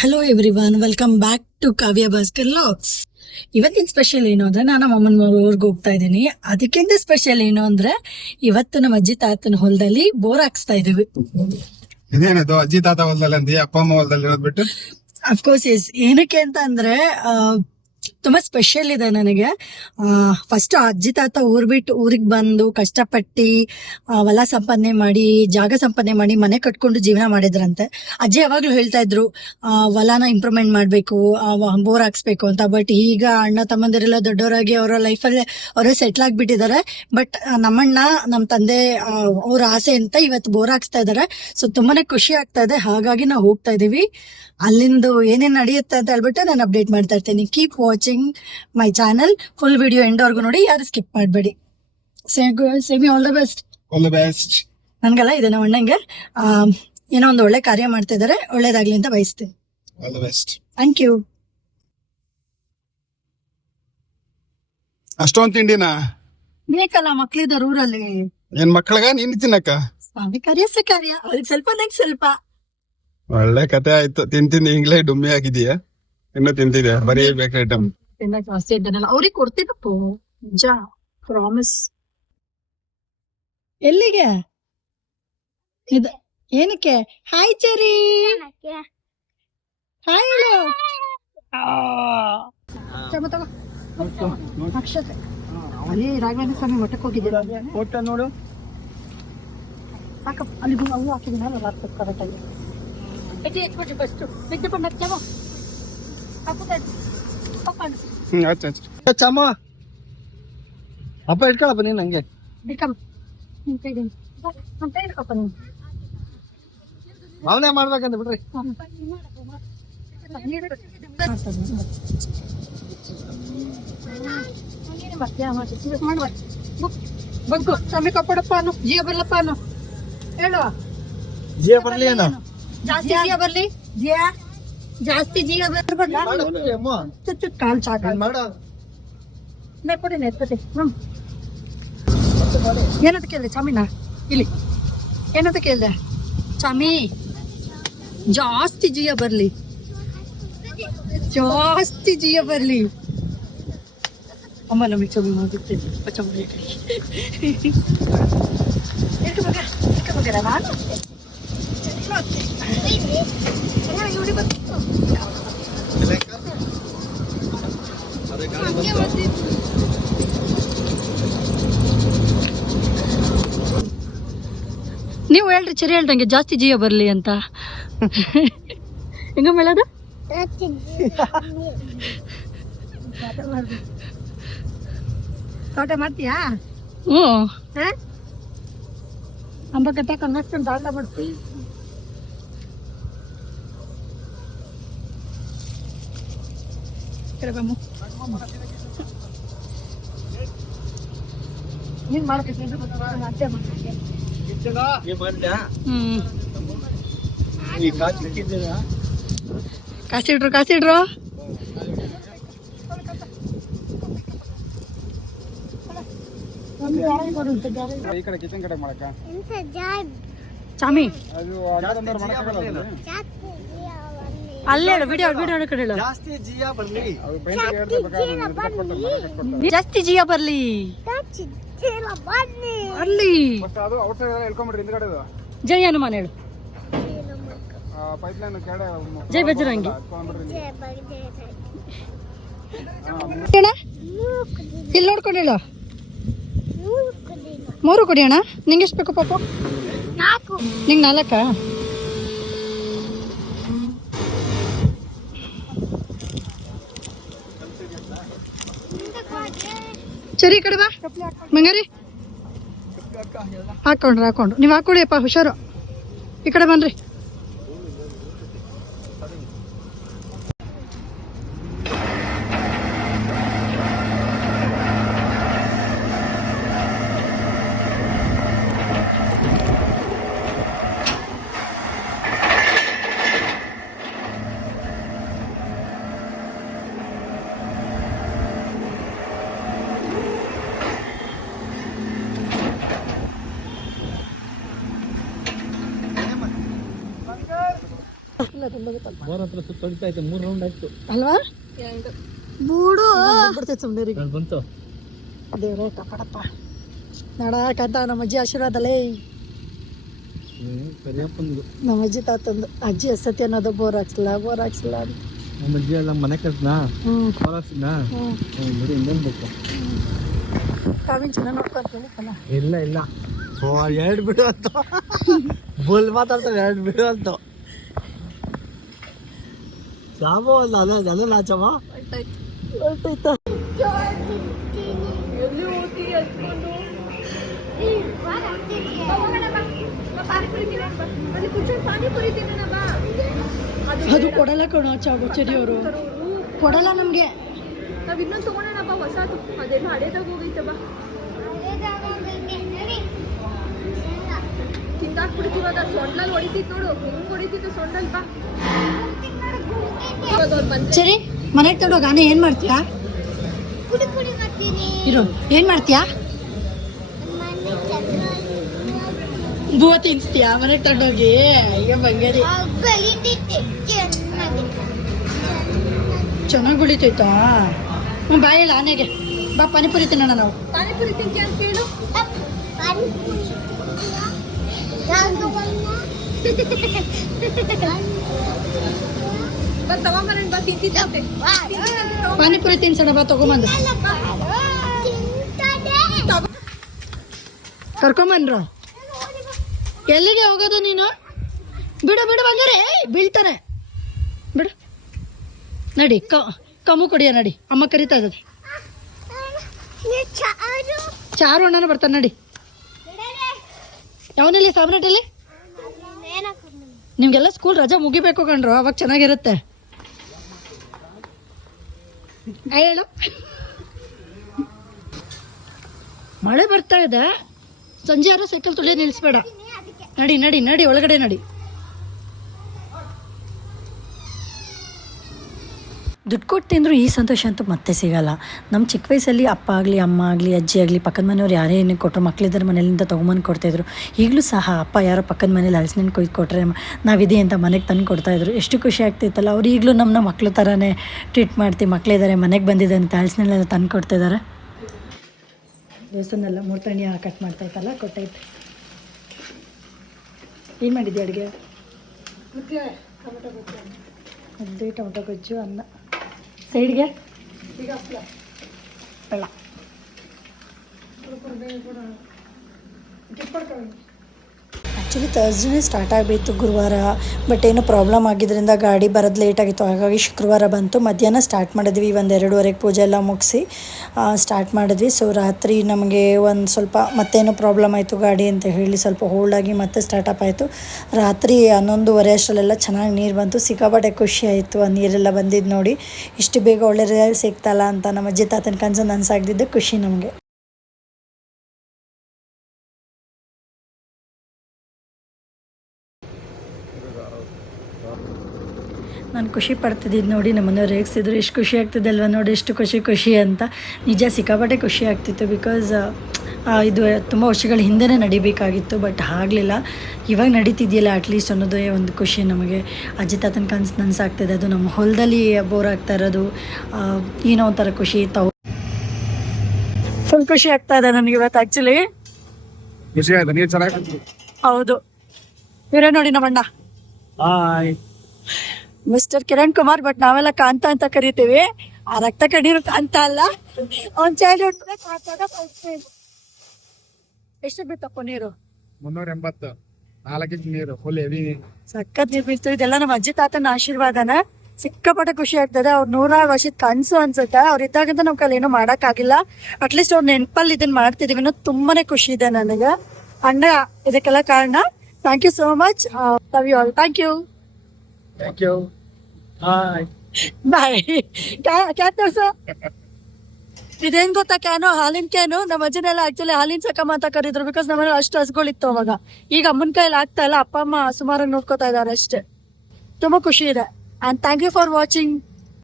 Hello everyone, welcome back to Kavya Bhaskar logs. ಇವತ್ತಿನ special ಏನು ಅಂದ್ರೆ ನಾನು ನಮ್ಮ ಅಮ್ಮನ ಊರಿಗೆ ಹೋಗ್ತಾ ಇದ್ದೀನಿ. ಅದಕ್ಕಿಂತ ಸ್ಪೆಷಲ್ ಏನು ಅಂದ್ರೆ ಇವತ್ತು ನಮ್ಮ ಅಜ್ಜಿ ತಾತನ ಹೊಲದಲ್ಲಿ ಬೋರ್ ಹಾಕ್ಸ್ತಾ ಇದೀವಿ. ಇದೇನದು ಅಜ್ಜಿ ತಾತ ಹೊಲದಲ್ಲಿ ಅಂತೀಯ, ಅಪ್ಪ ಅಮ್ಮ ಹೊಲದಲ್ಲಿ ಇರೋದ್ ಬಿಟ್ಟು? Of course S. ಏನಕ್ಕೆ ಅಂತ ಅಂದ್ರೆ ತುಂಬಾ ಸ್ಪೆಷಲ್ ಇದೆ ನನಗೆ. ಫಸ್ಟ್ ಅಜ್ಜಿ ತಾತ ಊರಿಗೆ ಬಂದು ಕಷ್ಟಪಟ್ಟು ಹೊಲ ಸಂಪಾದನೆ ಮಾಡಿ, ಜಾಗ ಸಂಪಾದನೆ ಮಾಡಿ, ಮನೆ ಕಟ್ಕೊಂಡು ಜೀವನ ಮಾಡಿದ್ರಂತೆ. ಅಜ್ಜಿ ಯಾವಾಗ್ಲೂ ಹೇಳ್ತಾ ಇದ್ರು ಹೊಲನ ಇಂಪ್ರೂವ್ಮೆಂಟ್ ಮಾಡ್ಬೇಕು, ಬೋರ್ ಹಾಕ್ಸ್ಬೇಕು ಅಂತ. ಬಟ್ ಈಗ ಅಣ್ಣ ತಮ್ಮಂದಿರೆಲ್ಲ ದೊಡ್ಡವರಾಗಿ ಅವರ ಲೈಫಲ್ಲೇ ಅವರೇ ಸೆಟ್ಲ್ ಆಗ್ಬಿಟ್ಟಿದ್ದಾರೆ. ಬಟ್ ನಮ್ಮಣ್ಣ ನಮ್ಮ ತಂದೆ ಅವ್ರ ಆಸೆ ಅಂತ ಇವತ್ತು ಬೋರ್ ಹಾಕ್ಸ್ತಾ ಇದಾರೆ. ಸೊ ತುಂಬಾನೇ ಖುಷಿ ಆಗ್ತಾ ಇದೆ. ಹಾಗಾಗಿ ನಾವು ಹೋಗ್ತಾ ಇದೀವಿ. ಅಲ್ಲಿಂದು ಏನೇನ್ ನಡೆಯುತ್ತೆ ಅಂತ ಹೇಳ್ಬಿಟ್ಟು ನಾನು ಅಪ್ಡೇಟ್ ಮಾಡ್ತಾ ಇರ್ತೀನಿ. Keep watching my channel. Full video ಎಂಡ್ವರೆಗೂ ನೋಡಿ, ಯಾರು ಸ್ಕಿಪ್ ಮಾಡಬೇಡಿ. ಸೇಮಿ all the best. All the best. ನನ್ಗೆಲ್ಲ ಇದೆ ನಮ್ಮ ಅಣ್ಣಂಗೆ ಏನೋ ಒಂದು ಒಳ್ಳೆ ಕಾರ್ಯ ಮಾಡ್ತಾ ಇದಾರೆ. ಒಳ್ಳೇದಾಗ್ಲಿ ಅಂತ ಬಯಸ್ತೀನಿ. All the best. Thank you. ಅಷ್ಟೊಂದ್ ತಿಂಡಿನ ಬೇಕಲ್ಲ ಮಕ್ಳಿದಾರ ಊರಲ್ಲಿ. ಏನ್ ಮಕ್ಕಳಗ ನೀನ್ ತಿನ್ನಕ್ಕ? ಸ್ವಾಮಿ ಕಾರ್ಯ ಅವ್ರಿಗೆ ಸ್ವಲ್ಪ ನಂಗೆ ಸ್ವಲ್ಪ. ಒಳ್ಳೆ ಕತೆ ಆಯ್ತು. ತಿಂತೀನಿ ಈಗ್ಲೇ ಡುಮ್ಮಿ ಆಗಿದೀಯ. ಇನ್ನು ತಿಂತಿದ್ಯಾ? ಬರೀ ಬೇಕ್ರಿ ಐಟಮ್ ಜಾಸ್ತಿ ಇದ್ದಾನಲ್ಲ, ಅವ್ರಿಗೆ ಕೊಡ್ತೀನಪ್ಪ ನಿಜ, ಪ್ರಾಮಿಸ್. ಎಲ್ಲಿಗೆ ಏನಕ್ಕೆ? ಹಾಯ್ ಚೆರಿ, ಹಾಯ್ ಹೇಳು. ಅಕ್ಷತೆ ಅಲ್ಲಿ ರಾಘವೇಂದ್ರ ಸ್ವಾಮಿ ಮಠಕ್ಕೆ ಹೋಗಿದ್ದೀರ ನೋಡು. ಅಲ್ಲಿ ಹೂವು ಹಾಕಿದ್ದೀನಲ್ಲ ಕರೆಕ್ಟಾಗಿ. ಚಮ್ಮ ಅಪ್ಪ ಇಟ್ಕೊಳಪ್ಪ ನೀನ್ ಹಂಗೆ. ಅವನೇ ಮಾಡ್ಬೇಕಂತ ಬಿಡ್ರಿ. ಬಂಕು ಸ್ವಾಮಿ ಕಾಪಾಡಪ್ಪ ಅನ್ನು, ಜೀವ ಬರ್ಲಪ್ಪ ಅನ್ನು ಹೇಳು. ಜೀವ ಬರ್ಲಿ ಏನೋ, ಜಾಸ್ತಿ ಜೀವ ಬರ್ಲಿ, ಜಾಸ್ತಿ ಜೀವ ಬರ್ಲಿ. ಕಾಲ್ ಚಾಕ ಕೊಡಿ ನೆತ್ಕೊತಿ. ಏನಂತ ಕೇಳಿದೆ ಚಾಮಿನ? ಇಲ್ಲಿ ಏನಂತ ಕೇಳಿದೆ? ಚಾಮಿ ಜಾಸ್ತಿ ಜೀವ ಬರ್ಲಿ, ಜಾಸ್ತಿ ಜೀವ ಬರ್ಲಿ. ಅಮ್ಮ ನಮಗೆ ಚಮಿ ಮಾಡಿರ್ತೇನೆ. ನೀವು ಹೇಳ್ರಿ, ಚರಿ ಹೇಳ್ದಂಗೆ ಜಾಸ್ತಿ ಜೀವ ಬರ್ಲಿ ಅಂತ. ಹೆಂಗ ಮೇಳದ ತೋಟ ಮಾಡ್ತೀಯಾ? ಹ್ಞೂ. ಅಂಬ ಕತೆ ಕನ್ನಸ್ಕೊಂಡು ದಾಟ ಮಾಡ್ತೀವಿ. ನೀನ್ ಕಾಸಿಡ್ರು ಕಾಸಿಡ್ರು. ಈ ಕಡೆ ಕಿಚನ್ ಕಡೆ ಮಾಡಕ್ಕ ಚಾಮಿ ಅಲ್ಲೇ ವಿಡಿಯೋ ಕಡೆ ಹೇಳು. ಜಾಸ್ತಿ ಜೀವ ಬರ್ಲಿ, ಜಾಸ್ತಿ ಜೀವ ಬರ್ಲಿ ಬರ್ಲಿ. ಜೈ ಹನುಮಾನ್ ಹೇಳು. ಜೈ ಬಜರಂಗಿ. ಇಲ್ಲಿ ನೋಡ್ಕೊಂಡು ಹೇಳು. 3 ಕೊಡಿ ಅಣ್ಣ. ನಿಂಗೆ ಎಷ್ಟು ಬೇಕು ಪಾಪು? ನಿಂಗೆ 4. ಸರಿ ಈ ಕಡೆ ಬಾ ಮಂಗಾರಿ. ಹಾಕೊಂಡ್ರು ನೀವು ಹಾಕೊಳ್ಳಿ ಅಪ್ಪ, ಹುಷಾರು. ಈ ಕಡೆ ಬನ್ರಿ. ಇಲ್ಲ ತುಂಬಾಗುತ್ತಲ್ಲ ಬೋರ್ ಹತ್ರ ಸುತ್ತ ಆಯ್ತು 3 ರೌಂಡ್ ಆಯ್ತು ಅಲ್ವಾ ಬೂಡು ಬಿಡ್ತೈತೆ ಸುಮ್ಮನೆ ಬಂತು ದೇವ್ರೇ ಕಾಪಾಡಪ್ಪ ನಡಕಂತ ನಮ್ಮ ಅಜ್ಜಿ ಆಶೀರ್ವಾದಲೇ ಸರಿಯಪ್ಪಂದು ನಮ್ಮ ಅಜ್ಜಿ ತಾತಂದು ಅಜ್ಜಿ ಎಸತಿ ಅನ್ನೋದು ಬೋರ್ ಹಾಕ್ಸಿಲ್ಲ ಅಂತ ನಮ್ಮ ಅಜ್ಜಿ ಎಲ್ಲ ಮನೆ ಕಟ್ನಾ ಬೋರ್ ಹಾಕ್ಸಿದ್ನಾ ನೋಡಿ ಇನ್ನೇನು ಬೇಕು ಕಾವಿನ ಚೆನ್ನಾಗಿ ನೋಡ್ಕೊಂತೀನಿ ಇಲ್ಲ ಓ 2 ಬಿಡು ಅಂತ ಬೋಲ್ ಮಾತಾಡ್ತಾರೆ 2 ಬಿಡು ಅಂತ ಸಾಬೋ ಅಲ್ಲ ಅದೇ ನಾಚಮ್ಮ ಹೊರ್ಟೋಯ್ತಾ ಅದು ಕೊಡಲ್ಲ ಕಣೋ ಚಾಗುಚೇರಿಯವರು ಕೊಡಲ್ಲ ನಮ್ಗೆ ನಾವ್ ಇನ್ನೊಂದು ತಗೊಂಡೇನಪ್ಪ ಹೊಸದು ಅದೆಲ್ಲ ಹಳೇದಾಗ ಹೋಗೈತೆ ಬಾ ತಿಂದಾಕ್ಬಿಡ್ತೀವ ಅದ ಸೊಂಡ್ಲಲ್ಲಿ ಹೊಡಿತಿತ್ತು ನೋಡು ಹಿಂಗ್ ಹೊಡಿತಿತ್ತು ಸೊಂಡಲ್ ಬಾ ಸರಿ ಮನೆಗೆ ತಗೊಂಡೋಗ ಆನೆ ಏನ್ ಮಾಡ್ತೀಯಾ ಇರು ಏನ್ ಮಾಡ್ತೀಯಾ ಬೂವ ತಿನ್ಸ್ತೀಯಾ ಮನೆಗೆ ತಗೊಂಡೋಗಿ ಈಗ ಬಂಗಾರಿ ಚೆನ್ನಾಗಿ ಗುಳಿತೈತಾ ಬಾ ಹೇಳ ಆನೆಗೆ ಬಾ ಪಾನಿಪುರಿ ತಿನ್ನೋಣ ನಾವು ಪಾನಿಪುರಿ ತಿಂತೀಯ ಅಂತ ಕೇಳು ಬಾ ತಗೊಂಬರೋಣ ಬಾ ತಿಂತಿದ್ದಂತೆ ಪಾನಿಪುರಿ ತಿನ್ಸೋಣ ಬಾ ತಗೊಂಬಂದು ಕರ್ಕೊಂಬನ್ರ ಎಲ್ಲಿಗೆ ಹೋಗೋದು ನೀನು ಬಿಡು ಬಂಗಾರೆ ಬೀಳ್ತಾನೆ ಬಿಡು ನಡಿ ಕಮ್ಮು ಕುಡಿಯ ನಡಿ ಅಮ್ಮ ಕರಿತಾ ಇದ್ದದೆ ಚಾರು ಅಣ್ಣನ ಬರ್ತಾನೆ ನಡಿ ಯಾವನಲ್ಲಿ ಸಾಮ್ರಾಟಲ್ಲಿ ನಿಮ್ಗೆಲ್ಲ ಸ್ಕೂಲ್ ರಜಾ ಮುಗಿಬೇಕು ಕಣ್ರು ಅವಾಗ ಚೆನ್ನಾಗಿರುತ್ತೆ ಹೇಳು ಮಳೆ ಬರ್ತಾ ಇದೆ ಸಂಜೆ ಯಾರು ಸೈಕಲ್ ತುಳಿಯ ನಿಲ್ಲಿಸ್ಬೇಡ ನಡಿ ಒಳಗಡೆ ನಡಿ ದುಡ್ಡು ಕೊಟ್ಟು ತಿಂದರೂ ಈ ಸಂತೋಷ ಅಂತೂ ಮತ್ತೆ ಸಿಗಲ್ಲ ನಮ್ಮ ಚಿಕ್ಕ ವಯಸ್ಸಲ್ಲಿ ಅಪ್ಪ ಆಗಲಿ ಅಮ್ಮ ಆಗಲಿ ಅಜ್ಜಿ ಆಗಲಿ ಪಕ್ಕದ ಮನೆಯವ್ರು ಯಾರೇ ಏನೇ ಕೊಟ್ಟರು ಮಕ್ಳಿದ್ದಾರೆ ಮನೆಯಿಂದ ತೊಗೊಂಬಂದು ಕೊಡ್ತಾಯಿದ್ರು ಈಗಲೂ ಸಹ ಅಪ್ಪ ಯಾರೋ ಪಕ್ಕದ ಮನೇಲಿ ಹಲಸಿನ ಕೊಯ್ದು ಕೊಟ್ಟರೆ ನಾವಿದೆ ಅಂತ ಮನೆಗೆ ತಂದು ಕೊಡ್ತಾಯಿದ್ರು ಎಷ್ಟು ಖುಷಿ ಆಗ್ತಿತ್ತಲ್ಲ ಅವ್ರು ಈಗಲೂ ನಮ್ಮ ಮಕ್ಳು ಥರನೇ ಟ್ರೀಟ್ ಮಾಡ್ತೀವಿ ಮಕ್ಕಳಿದ್ದಾರೆ ಮನೆಗೆ ಬಂದಿದೆ ಅಂತ ಹಲಸಿನೆಲ್ಲ ತಂದು ಕೊಡ್ತಿದ್ದಾರೆ ದೇವಸ್ಥಾನೆಲ್ಲ ಮೂರ್ತಣಿ ಕಟ್ ಮಾಡ್ತಾಯಿತ್ತಲ್ಲ ಕೊಟ್ಟೈತೆ ಏನು ಮಾಡಿದ್ದೆ ಅಡುಗೆ ಮುದ್ದೆ ಟೊಮೊಟೊ ಗೊಜ್ಜು ಅನ್ನ ಸೈಡ್ಗೆ ಬೆಲ್ಲ ಆ್ಯಕ್ಚುಲಿ ಥರ್ಸ್ಡೇನೇ ಸ್ಟಾರ್ಟ್ ಆಗಬೇಕು ಗುರುವಾರ ಬಟ್ ಏನೋ ಪ್ರಾಬ್ಲಮ್ ಆಗಿದ್ದರಿಂದ ಗಾಡಿ ಬರೋದು ಲೇಟ್ ಆಗಿತ್ತು ಹಾಗಾಗಿ ಶುಕ್ರವಾರ ಬಂತು ಮಧ್ಯಾಹ್ನ ಸ್ಟಾರ್ಟ್ ಮಾಡಿದ್ವಿ 1-2ವರೆಗೆ ಪೂಜೆ ಎಲ್ಲ ಮುಗಿಸಿ ಸ್ಟಾರ್ಟ್ ಮಾಡಿದ್ವಿ ಸೊ ರಾತ್ರಿ ನಮಗೆ ಒಂದು ಸ್ವಲ್ಪ ಮತ್ತೇನೋ ಪ್ರಾಬ್ಲಮ್ ಆಯಿತು ಗಾಡಿ ಅಂತ ಹೇಳಿ ಸ್ವಲ್ಪ ಹೋಲ್ಡ್ ಆಗಿ ಮತ್ತೆ ಸ್ಟಾರ್ಟಪ್ ಆಯಿತು ರಾತ್ರಿ 11:30 ಅಷ್ಟರಲ್ಲೆಲ್ಲ ಚೆನ್ನಾಗಿ ನೀರು ಬಂತು ಸಿಕ್ಕಾಪಟ್ಟೆ ಖುಷಿ ಆಯಿತು ಆ ನೀರೆಲ್ಲ ಬಂದಿದ್ದು ನೋಡಿ ಇಷ್ಟು ಬೇಗ ಒಳ್ಳೆ ರಿಸಲ್ಟ್ ಸಿಗ್ತಲ್ಲ ಅಂತ ನಮ್ಮ ಅಜ್ಜಿ ತಾತನ ಕನಸು ನನಸಾಗ್ದಿದ್ದೆ ಖುಷಿ ನಮಗೆ ನಾನು ಖುಷಿ ಪಡ್ತಿದ್ದಿದ್ದು ನೋಡಿ ನಮ್ಮನೆಯವ್ರು ರೇಗಿಸಿದ್ರು ಎಷ್ಟು ಖುಷಿ ಆಗ್ತಿದೆ ಅಲ್ವಾ ನೋಡಿ ಎಷ್ಟು ಖುಷಿ ಅಂತ ನಿಜ ಸಿಕ್ಕಾಪಟ್ಟೆ ಖುಷಿ ಆಗ್ತಿತ್ತು ಬಿಕಾಸ್ ಇದು ತುಂಬ ವರ್ಷಗಳ ಹಿಂದೆನೇ ನಡಿಬೇಕಾಗಿತ್ತು ಬಟ್ ಆಗಲಿಲ್ಲ ಇವಾಗ ನಡೀತಿದೆಯಲ್ಲ ಅಟ್ಲೀಸ್ಟ್ ಅನ್ನೋದೇ ಒಂದು ಖುಷಿ ನಮಗೆ ಅಜ್ಜಿ ತಾತನ ಕನಸು ನನಸಾಗ್ತಿದೆ ಅದು ನಮ್ಮ ಹೊಲದಲ್ಲಿ ಬೋರ್ ಆಗ್ತಾ ಇರೋದು ಏನೋ ಒಂಥರ ಖುಷಿ ಫುಲ್ ಖುಷಿ ಆಗ್ತಾ ಇದೆ ನನಗೆ ಇವತ್ತು ಆ್ಯಕ್ಚುಲಿ ಖುಷಿ ಆಯ್ತು ನೀರು ಚೆನ್ನಾಗಿ ಹೌದು ಇವರೇ ನೋಡಿ ನಮ್ಮಣ್ಣ ಮಿಸ್ಟರ್ ಕಿರಣ್ ಕುಮಾರ್ ಬಟ್ ನಾವೆಲ್ಲ ಕಾಂತ ಅಂತ ಕರಿತೀವಿ ಆ ರಕ್ತ ಕಣ್ಣೀರು ಕಾಂತ ಅಲ್ಲ ಅವ್ನ ಚೈಲ್ಡ್ಹುಡ್ ಎಷ್ಟು ಬಿತ್ತಪ್ಪ ನೀರು 380 4 ಇಂಚ್ ನೀರು ಫುಲ್ ಹೆವಿ ಸಖತ್ ನೀರು ಬೀಳ್ತು ಇದೆಲ್ಲ ನಮ್ಮ ಅಜ್ಜಿ ತಾತನ ಆಶೀರ್ವಾದನ ಸಿಕ್ಕಾಪಟ್ಟೆ ಖುಷಿ ಆಗ್ತದೆ ಅವ್ರು 100 ವರ್ಷದ ಕನ್ಸು ಅನ್ಸುತ್ತೆ ಅವ್ರು ಇದ್ದಾಗಂತ ನಮ್ ಕೈಲಿ ಏನೂ ಮಾಡೋಕ್ಕಾಗಿಲ್ಲ ಅಟ್ಲೀಸ್ಟ್ ಅವ್ರ ನೆನಪಲ್ಲಿ ಇದನ್ನ ಮಾಡ್ತಿದೀವಿ ಅನ್ನೋದು ತುಂಬಾನೇ ಖುಷಿ ಇದೆ ನನಗೆ ಅಣ್ಣ ಇದಕ್ಕೆಲ್ಲ ಕಾರಣ thank you so much love you all thank you bye ಕ್ಯಾನ್ ತೋರ್ಸು ಇದೇನ್ ಗೊತ್ತಾ ಕ್ಯಾನು ಹಾಲಿನ ಕ್ಯಾನು ನಮ್ಮ ಅಜ್ಜನೆಲ್ಲ ಆಕ್ಚುಲಿ ಹಾಲಿನ ಸಕಮ್ಮ ಅಂತ ಕರಿದ್ರು ಬಿಕಾಸ್ ನಮ್ಮನೇಲಿ ಅಷ್ಟು ಹಸುಗಳಿತ್ತು ಅವಾಗ ಈಗ ಅಮ್ಮನ ಕೈಯಲ್ಲಿ ಆಗ್ತಾ ಇಲ್ಲ ಅಪ್ಪ ಅಮ್ಮ ಸುಮಾರಾಗಿ ನೋಡ್ಕೋತಾ ಇದಾರೆ ಅಷ್ಟೇ ತುಂಬಾ ಖುಷಿ ಇದೆ and thank you for watching